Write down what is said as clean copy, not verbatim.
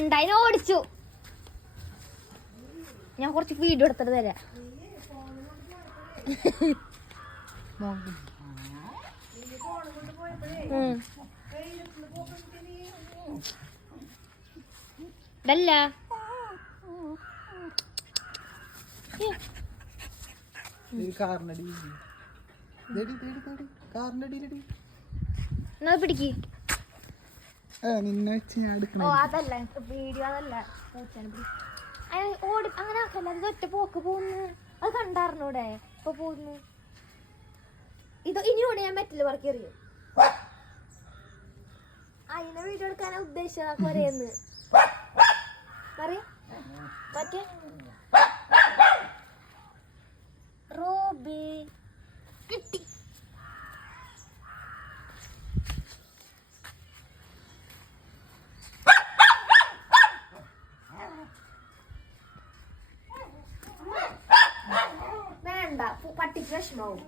കണ്ടതിനെ ഓടിച്ചു. ഞാൻ കുറച്ച് വീഡിയോ എടുത്തിട്ട് തരാം. ഇതല്ല പിടിക്ക്. അതല്ല വീഡിയോ, അതല്ല ഓടി അങ്ങനെ ആക്കല്ല. ഇത് ഒറ്റ പോക്ക് പോകുന്നു. അത് കണ്ടാറിനൂടെ ഇപ്പൊ പോകുന്നു. ഇത് ഇനിയോടെ ഞാൻ മെറ്റല് പറക്കി എറിയും. അതിനെ വീഡിയോ എടുക്കാനാ ഉദ്ദേശിച്ചത്. കൊരേന്ന് മറ്റേ റോബി കിട്ടി. വേണ്ട, പട്ടിക്ക് വിഷമാവും.